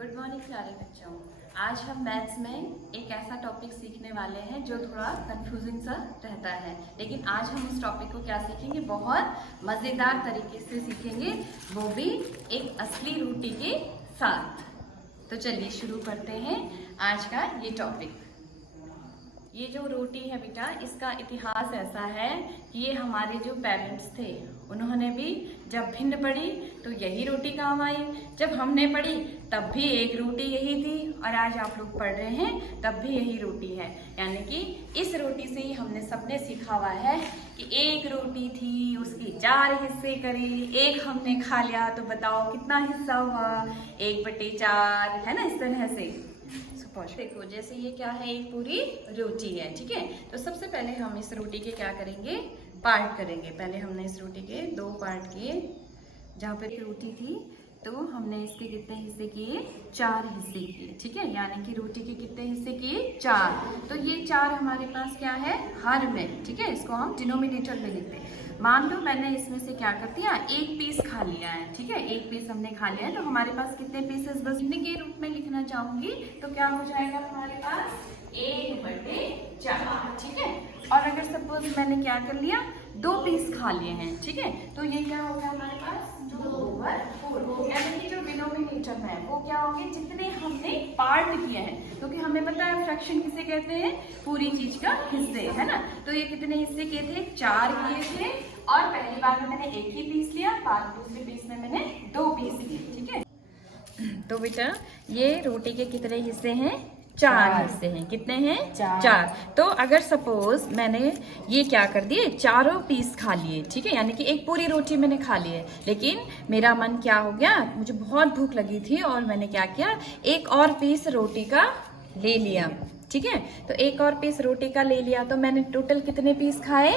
Good morning प्यारे बच्चों। आज हम मैथ्स में एक ऐसा टॉपिक सीखने वाले हैं जो थोड़ा कंफ्यूजिंग सा रहता है, लेकिन आज हम उस टॉपिक को क्या सीखेंगे, बहुत मज़ेदार तरीके से सीखेंगे, वो भी एक असली रोटी के साथ। तो चलिए शुरू करते हैं आज का ये टॉपिक। ये जो रोटी है बेटा, इसका इतिहास ऐसा है कि ये हमारे जो पेरेंट्स थे उन्होंने भी जब भिन्न पढ़ी तो यही रोटी काम आई, जब हमने पढ़ी तब भी एक रोटी यही थी, और आज आप लोग पढ़ रहे हैं तब भी यही रोटी है। यानी कि इस रोटी से ही हमने सबने सीखा हुआ है कि एक रोटी थी, उसके 4 हिस्से करे, एक हमने खा लिया तो बताओ कितना हिस्सा हुआ, 1/4, है ना, इस तरह से। देखो जैसे ये क्या है, एक पूरी रोटी है, ठीक है। तो सबसे पहले हम इस रोटी के क्या करेंगे, पार्ट करेंगे। पहले हमने इस रोटी के 2 पार्ट किए। जहाँ पे रोटी थी तो हमने इसके कितने हिस्से किए, 4 हिस्से किए, ठीक है। यानी कि रोटी के कितने हिस्से किए, 4। तो ये 4 हमारे पास क्या है, हर में, ठीक है। इसको हम डिनोमिनेटर में लिखते हैं। मान लो मैंने इसमें से क्या कर दिया, 1 पीस खा लिया है, ठीक है। 1 पीस हमने खा लिया है, तो हमारे पास कितने पीसेस बस के रूप में लिखना चाहूंगी तो क्या हो जाएगा हमारे पास, 1/4, ठीक है। और अगर सपोज मैंने क्या कर लिया, 2 पीस खा लिए हैं, ठीक है, तो ये क्या होगा हमारे पास, 2/4। यानी कि जो डिनोमिनेटर है वो क्या होंगे, जितने हमने पार्ट किए हैं, क्योंकि हमें पता है फ्रैक्शन किसे कहते हैं, पूरी चीज का हिस्से, है ना। तो ये कितने हिस्से किए थे, 4 किए थे, और पहली बार में मैंने 1 ही पीस लिया, बाद दूसरे पीस में मैंने 2 पीस लिए, ठीक है। तो बेटा ये रोटी के कितने हिस्से हैं, 4 हिस्से हैं। कितने हैं, 4। तो अगर सपोज मैंने ये क्या कर दिए, 4 पीस खा लिए, ठीक है, यानी कि एक पूरी रोटी मैंने खा ली है, लेकिन मेरा मन क्या हो गया, मुझे बहुत भूख लगी थी और मैंने क्या किया, एक और पीस रोटी का ले लिया, ठीक है। तो एक और पीस रोटी का ले लिया, तो मैंने टोटल कितने पीस खाए,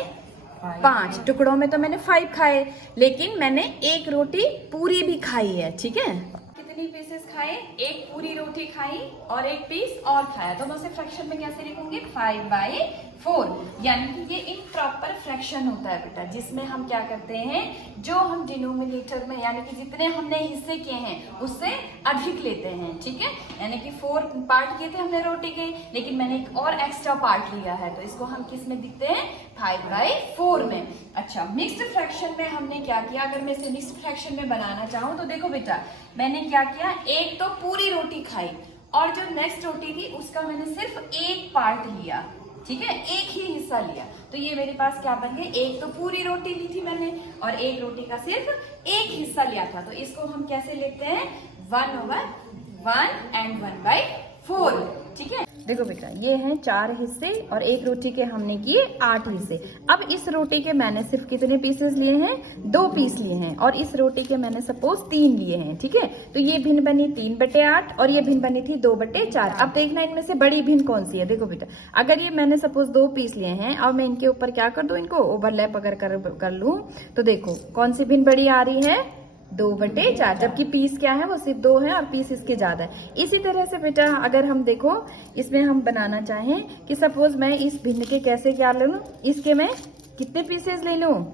5 टुकड़ों में तो मैंने 5 खाए, लेकिन मैंने एक रोटी पूरी भी खाई है, ठीक है। कितनी पीसेस खाए, एक पूरी रोटी खाई और 1 पीस और खाया, तो मैं उसे फ्रैक्शन में कैसे लिखूंगी, 5/4। यानी कि ये इम्प्रॉपर फ्रैक्शन होता है बेटा, जिसमें हम क्या करते हैं, जो हम डिनोमिनेटर में यानी कि जितने हमने हिस्से किए हैं उससे अधिक लेते हैं, ठीक है। यानी कि 4 पार्ट किए थे हमने रोटी के, लेकिन मैंने एक और एक्स्ट्रा पार्ट लिया है, तो इसको हम किस में दिखते हैं, 5/4 में। अच्छा, मिक्स्ड फ्रैक्शन में हमने क्या किया, अगर मैं इसे मिक्स्ड फ्रैक्शन में बनाना चाहूँ तो देखो बेटा, मैंने क्या किया, एक तो पूरी रोटी खाई और जो नेक्स्ट रोटी थी उसका मैंने सिर्फ 1 पार्ट लिया, ठीक है, 1 ही हिस्सा लिया। तो ये मेरे पास क्या बन गए, एक तो पूरी रोटी ली थी मैंने और एक रोटी का सिर्फ 1 हिस्सा लिया था, तो इसको हम कैसे लिखते हैं, 1/1 एंड 1/4, ठीक है। देखो बेटा ये हैं 4 हिस्से और एक रोटी के हमने किए 8 हिस्से। अब इस रोटी के मैंने सिर्फ कितने पीसेस लिए हैं, 2 पीस लिए हैं, और इस रोटी के मैंने सपोज 3 लिए हैं, ठीक है। तो ये भिन्न बनी 3/8 और ये भिन्न बनी थी 2/4। अब देखना इनमें से बड़ी भिन्न कौन सी है। देखो बेटा, अगर ये मैंने सपोज 2 पीस लिए हैं और मैं इनके ऊपर क्या कर दूं, इनको ओवरलैप अगर कर लूं, तो देखो कौन सी भिन्न बड़ी आ रही है, 2/4, जबकि पीस क्या है, वो सिर्फ 2 है और पीस इसके ज्यादा है। इसी तरह से बेटा अगर हम देखो इसमें हम बनाना चाहें कि सपोज मैं इस भिन्न के कैसे क्या ले लूं, इसके मैं कितने पीसेस ले लूं,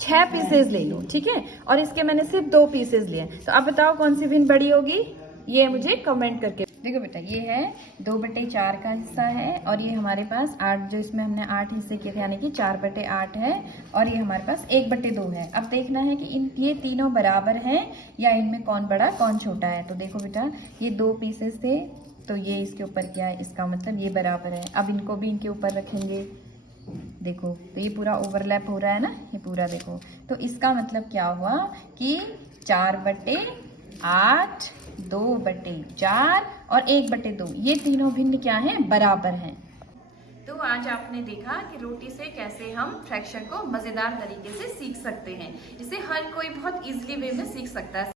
6 पीसेस ले लूं, ठीक है, और इसके मैंने सिर्फ 2 पीसेस लिए। तो अब बताओ कौन सी भिन्न बड़ी होगी, ये मुझे कमेंट करके। देखो बेटा ये है 2/4 का हिस्सा है, और ये हमारे पास 8, जो इसमें हमने 8 हिस्से किए थे, यानी कि 4/8 है, और ये हमारे पास 1/2 है। अब देखना है कि ये तीनों बराबर हैं या इनमें कौन बड़ा कौन छोटा है। तो देखो बेटा ये 2 पीसेस थे, तो ये इसके ऊपर क्या है, इसका मतलब ये बराबर है। अब इनको भी इनके ऊपर रखेंगे, देखो तो ये पूरा ओवरलैप हो रहा है ना, ये पूरा देखो, तो इसका मतलब क्या हुआ कि 4/8, 2/4 और 1/2, ये तीनों भिन्न क्या हैं, बराबर हैं। तो आज आपने देखा कि रोटी से कैसे हम फ्रैक्शन को मजेदार तरीके से सीख सकते हैं। इसे हर कोई बहुत इजीली वे में सीख सकता है।